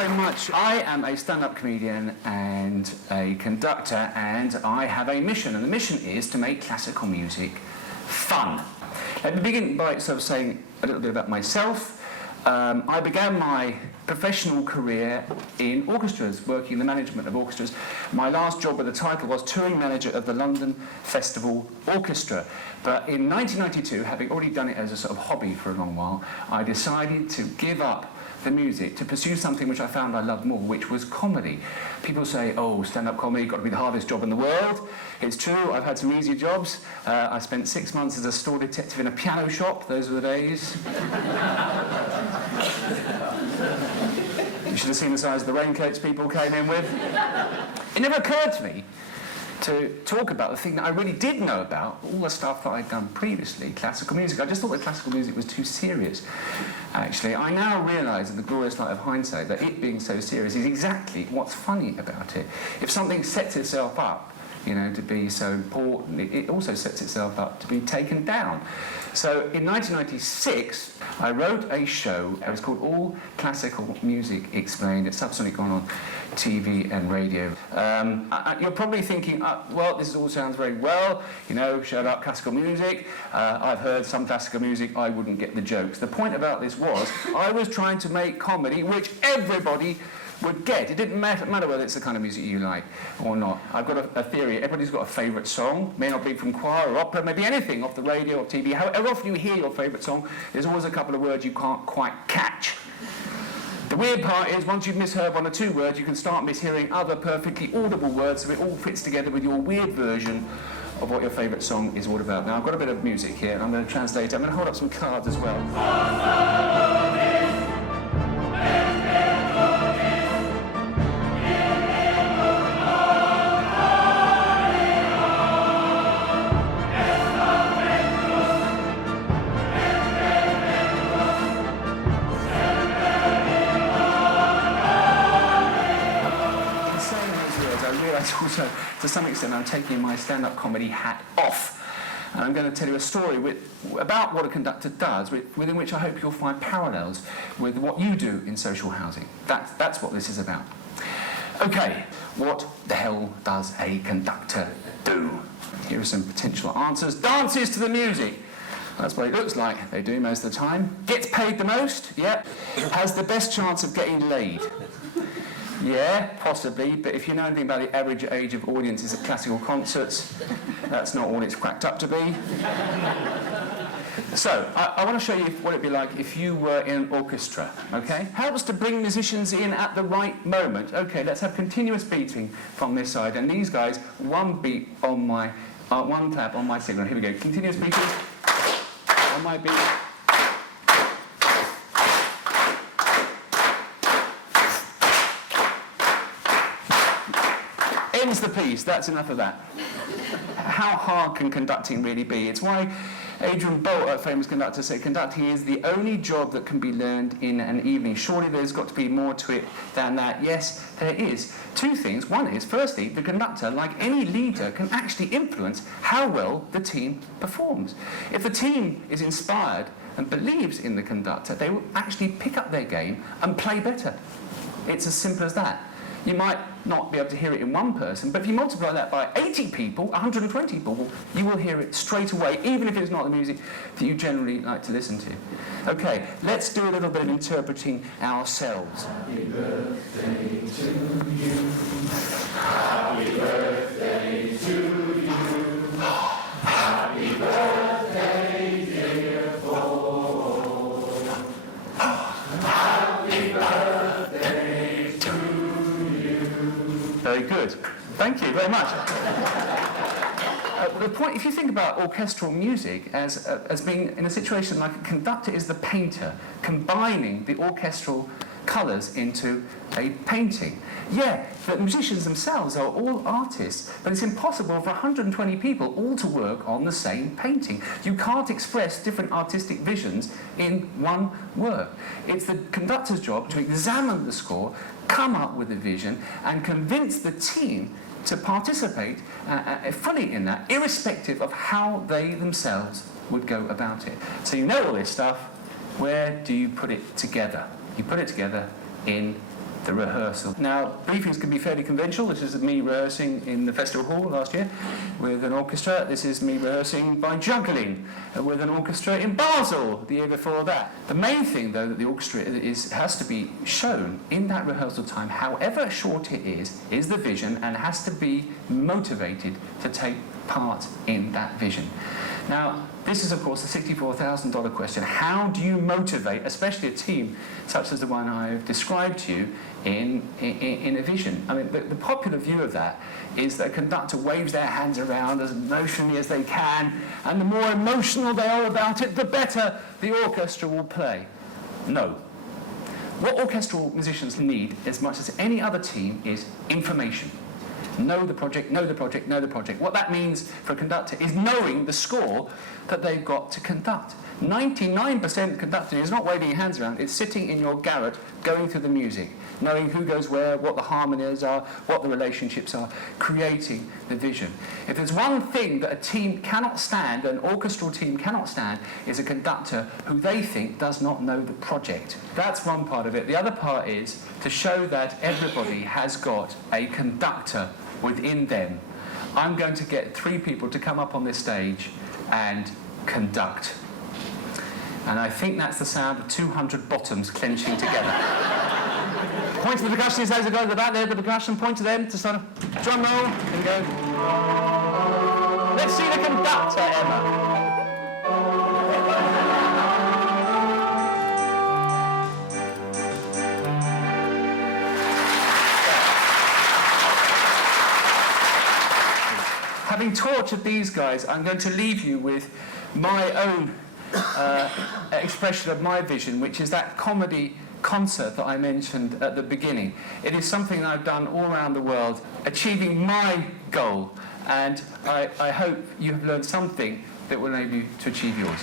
very much. I am a stand-up comedian and a conductor, and I have a mission, and the mission is to make classical music fun. Let me begin by sort of saying a little bit about myself. I began my professional career in orchestras, working in the management of orchestras. My last job with the title was touring manager of the London Festival Orchestra. But in 1992, having already done it as a sort of hobby for a long while, I decided to give up the music to pursue something which I found I loved more, which was comedy. People say, oh, stand-up comedy, got to be the hardest job in the world. It's true, I've had some easier jobs. I spent 6 months as a store detective in a piano shop. Those were the days. You should have seen the size of the raincoats people came in with. It never occurred to me to talk about the thing that I really did know about, all the stuff that I'd done previously, classical music. I just thought that classical music was too serious, actually. I now realise in the glorious light of hindsight that it being so serious is exactly what's funny about it. If something sets itself up, you know, to be so important, it also sets itself up to be taken down. So in 1996, I wrote a show. It was called All Classical Music Explained. It's subsequently gone on TV and radio. You're probably thinking, well, this all sounds very well, you know, shut up, classical music. I've heard some classical music, I wouldn't get the jokes. The point about this was, I was trying to make comedy which everybody would get. It didn't matter whether it's the kind of music you like or not. I've got a theory. Everybody's got a favourite song. May not be from choir or opera, maybe anything off the radio or TV. However often you hear your favourite song, there's always a couple of words you can't quite catch. The weird part is, once you've misheard one or two words, you can start mishearing other perfectly audible words, so it all fits together with your weird version of what your favourite song is all about. Now, I've got a bit of music here, and I'm going to translate it. I'm going to hold up some cards as well. Also, to some extent, I'm taking my stand-up comedy hat off. And I'm going to tell you a story about what a conductor does, within which I hope you'll find parallels with what you do in social housing. That's what this is about. Okay, what the hell does a conductor do? Here are some potential answers. Dances to the music. That's what it looks like they do most of the time. Gets paid the most, yeah. Has the best chance of getting laid. Yeah, possibly, but if you know anything about the average age of audiences at classical concerts, that's not all it's cracked up to be. So, I want to show you what it'd be like if you were in an orchestra, okay? Helps to bring musicians in at the right moment. Okay, let's have continuous beating from this side, and these guys, one beat on my, one tap on my signal. Here we go, continuous beating on my beat. Ends the piece, that's enough of that. How hard can conducting really be? It's why Adrian Bolt, a famous conductor, said conducting is the only job that can be learned in an evening. Surely there's got to be more to it than that. Yes, there is. Two things. One is, firstly, the conductor, like any leader, can actually influence how well the team performs. If the team is inspired and believes in the conductor, they will actually pick up their game and play better. It's as simple as that. You might not be able to hear it in one person, but if you multiply that by 80 people, 120 people, you will hear it straight away, even if it's not the music that you generally like to listen to. Okay, let's do a little bit of interpreting ourselves. Happy birthday to you. Happy birthday to you. Happy birthday, dear Paul. Happy birthday to you. Very good. Thank you very much. The point, if you think about orchestral music as being in a situation like a conductor is the painter, combining the orchestral colours into a painting. Yeah, the musicians themselves are all artists, but it's impossible for 120 people all to work on the same painting. You can't express different artistic visions in one work. It's the conductor's job to examine the score, come up with a vision, and convince the team to participate fully in that, irrespective of how they themselves would go about it. So you know all this stuff. Where do you put it together? You put it together in the rehearsal. Now, briefings can be fairly conventional. This is me rehearsing in the festival hall last year with an orchestra. This is me rehearsing by juggling with an orchestra in Basel the year before that. The main thing, though, that the orchestra has to be shown in that rehearsal time, however short it is the vision, and has to be motivated to take part in that vision. Now, this is, of course, the $64,000 question. How do you motivate, especially a team such as the one I've described to you, in a vision? I mean, the popular view of that is that a conductor waves their hands around as emotionally as they can, and the more emotional they are about it, the better the orchestra will play. No. What orchestral musicians need, as much as any other team, is information. Know the project, know the project, know the project. What that means for a conductor is knowing the score that they've got to conduct. 99% of conducting is not waving your hands around, it's sitting in your garret, going through the music, knowing who goes where, what the harmonies are, what the relationships are, creating the vision. If there's one thing that a team cannot stand, an orchestral team cannot stand, is a conductor who they think does not know the project. That's one part of it. The other part is to show that everybody has got a conductor within them. I'm going to get 3 people to come up on this stage and conduct. And I think that's the sound of 200 bottoms clenching together. Point to the percussionists as they go to the back there, the percussion, point to them to sort of drum roll and go. Let's see the conductor, Emma. Having tortured these guys, I'm going to leave you with my own expression of my vision, which is that comedy concert that I mentioned at the beginning. It is something that I've done all around the world, achieving my goal, and I hope you have learned something that will enable you to achieve yours.